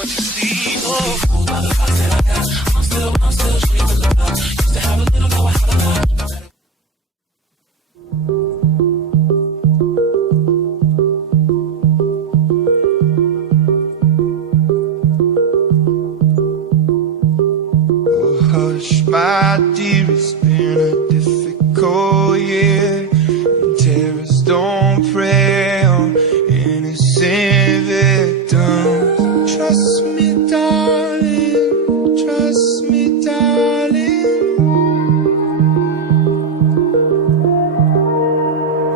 what you see. Oh, I'm still dreaming about. Used to have a little, now I have a lot. Oh, hush, my dear, it's been a difficult year. And terrorists don't prey on innocent victims. Trust me, darling, trust me, darling.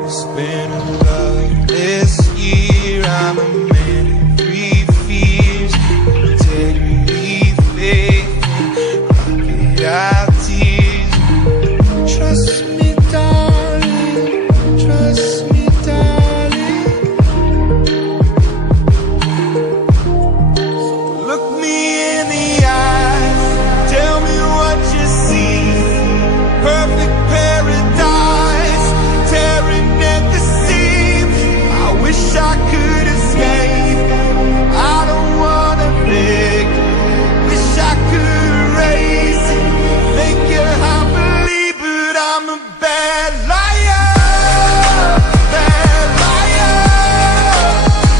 It's been a loveless year. I'm a man of three fears: integrity, faith, and crocodile tears. Trust me, darling, trust me, darling. Look me in the eyes, tell me what you see. Perfect paradise, tearing at the seams. I wish I could escape. I don't wanna beg. Wish I could erase it, make you happily, but I'm a bad liar. Bad liar.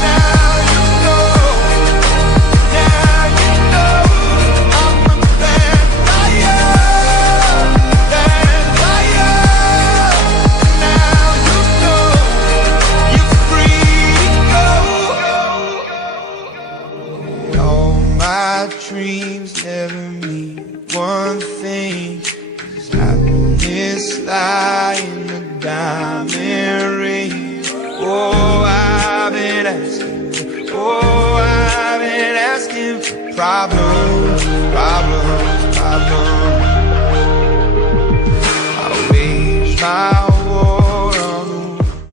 Now you know. Now you know. I'm a bad liar. Bad liar. Now you know. You're free to go. All my dreams never mean one thing. Does happiness lie in the diamond ring? Oh, I've been asking. Oh, I've been asking for problems, problems, problems. I wage my